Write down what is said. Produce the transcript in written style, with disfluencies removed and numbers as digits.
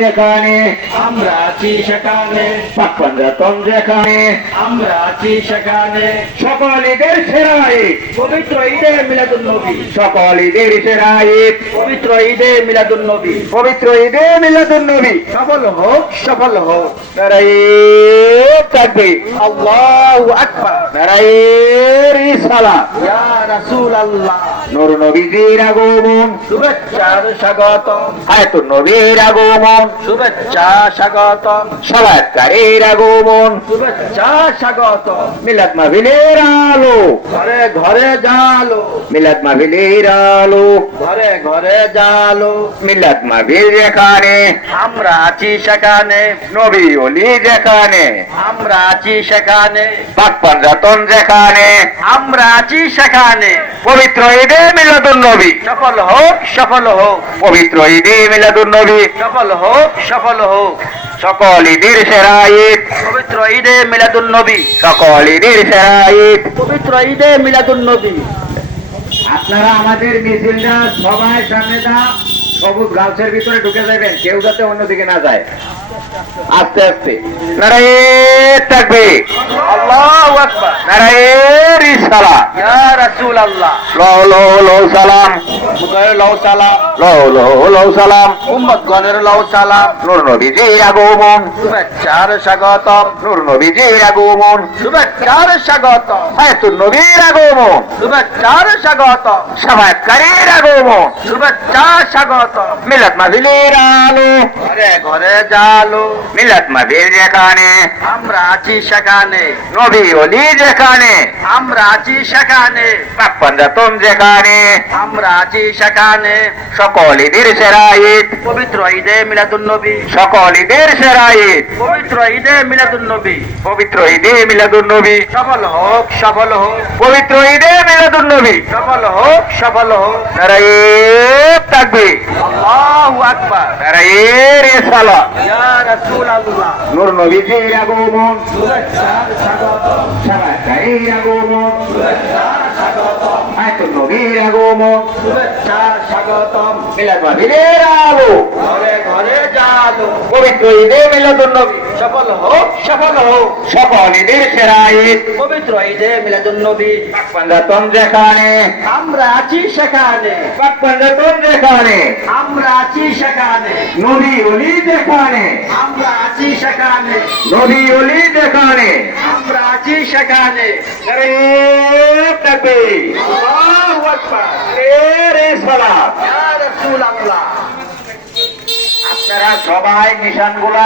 যেখানে আমরা আছি সেখানে, পাক পাঞ্জাতন যেখানে আমরা আছি সেখানে। সকল ঈদের সেরা ঈদ, পবিত্র ঈদে মিলাদুন নবী, সকল ঈদের সেরা ঈদ, পবিত্র ঈদে মিলাদুন নবী। পবিত্র ঈদে মিলাদুন নবী সফল হোক, সফল হোক। নারায়ে তাকবীর, আল্লাহু আকবার। নারায়ে রিসালাত। ইয়া রাসূলুল্লাহ, নূর নবীজির আগমন, শুভেচ্ছার স্বাগতম, আয়াতুন নবীর আগমন, শুভেচ্ছা স্বাগতম, সালাতকারীর আগমন, শুভেচ্ছা স্বাগতম। মিলাদ মাহফিলের আলো, ঘরে ঘরে জালো, মিলাদ মাহফিলের আলো, ঘরে ঘরে জালো। মিলাদ মাহফিল যেখানে আমরা আছি সেখানে, নবী ওলি যেখানে আমরা আছি সেখানে, পাক পাঞ্জাতন যেখানে আমরা আছি সেখানে। পবিত্র ঈদে মিলাদুন নবী, সফল হোক, সফল হোক, পবিত্র ঈদে মিলাদুন নবী, সফল হোক, সফল হোক। সকল ঈদের সেরা ঈদ, পবিত্র ঈদে মিলাদুন নবী, সকল ঈদের সেরা ঈদ। পবিত্র ঈদে মিলাদুন নবী। আপনারা আমাদের মিছিলটা সবাই সামনে দা সবুজ গাছের ভিতরে ঢুকে যাবেন, কেউ যাতে অন্যদিকে না যায়। আস্তে আস্তে নারায়ে তাকবীর, আল্লাহু আকবার। নারায়ে রিসালাত। ইয়া রাসূলুল্লাহ, লও লও লও সালাম, মুগের লও সালাম, লও লও লও সালাম। উম্মতগণের লও সালাম, নূর নবীজির আগমন, শুভেচ্ছার স্বাগতম, নূর নবীজির আগমন, শুভেচ্ছার স্বাগতম, আয়াতুন নবীর আগমন, শুভেচ্ছার স্বাগতম, সাফায়াতকারীর আগমন, শুভেচ্ছা স্বাগতম। মিলাদ মাহফিলের আলো, ঘরে ঘরে জালো, মিলাদ মাহফিল যেখানে আমরা আছি সেখানে, নবী ওলি যেখানে আমরা আছি সেখানে, পাক পাঞ্জাতন যেখানে আমরা আছি সেখানে। সকল ঈদের সেরা ঈদ, পবিত্র ঈদে মিলাদুন নবী, সকল ঈদের সেরা ঈদ, পবিত্র ঈদে মিলাদুন নবী। পবিত্র ঈদে মিলাদুন নবী, সফল হোক, সফল হোক, পবিত্র ঈদে মিলাদুন নবী। সফল হোক, সফল হোক। নারায়ে তাকবীর, আল্লাহু আকবার। নারায়ে রিসালাত। ইয়া রাসূলুল্লাহ, নূর নবীজির আগমন, শুভেচ্ছার স্বাগতম, সাফায়াতকারীর আগমন, শুভেচ্ছার স্বাগতম, আয়াতুন নবীর আগমন, শুভেচ্ছার স্বাগতম। মিলাদ মাহফিলের আলো, ঘরে ঘরে জালো, পবিত্র ঈদে মিলাদুন নবী। সফল হোক, সফল হোক। সকল ঈদের সেরা ঈদ, পবিত্র ঈদে মিলাদুন নবী, পাক পাঞ্জাতন যেখানে আমরা আছি সেখানে, পাক পাঞ্জাতন যেখানে আমরা আছি সেখানে, নবী ওলি যেখানে আমরা আছি সেখানে, নবী ওলি যেখানে আমরা আছি সেখানে। নারায়ে তাকবীর, আল্লাহু আকবার। নারায়ে রিসালাত। ইয়া রাসূলুল্লাহ, আপনারা সবাই নিশানগুলা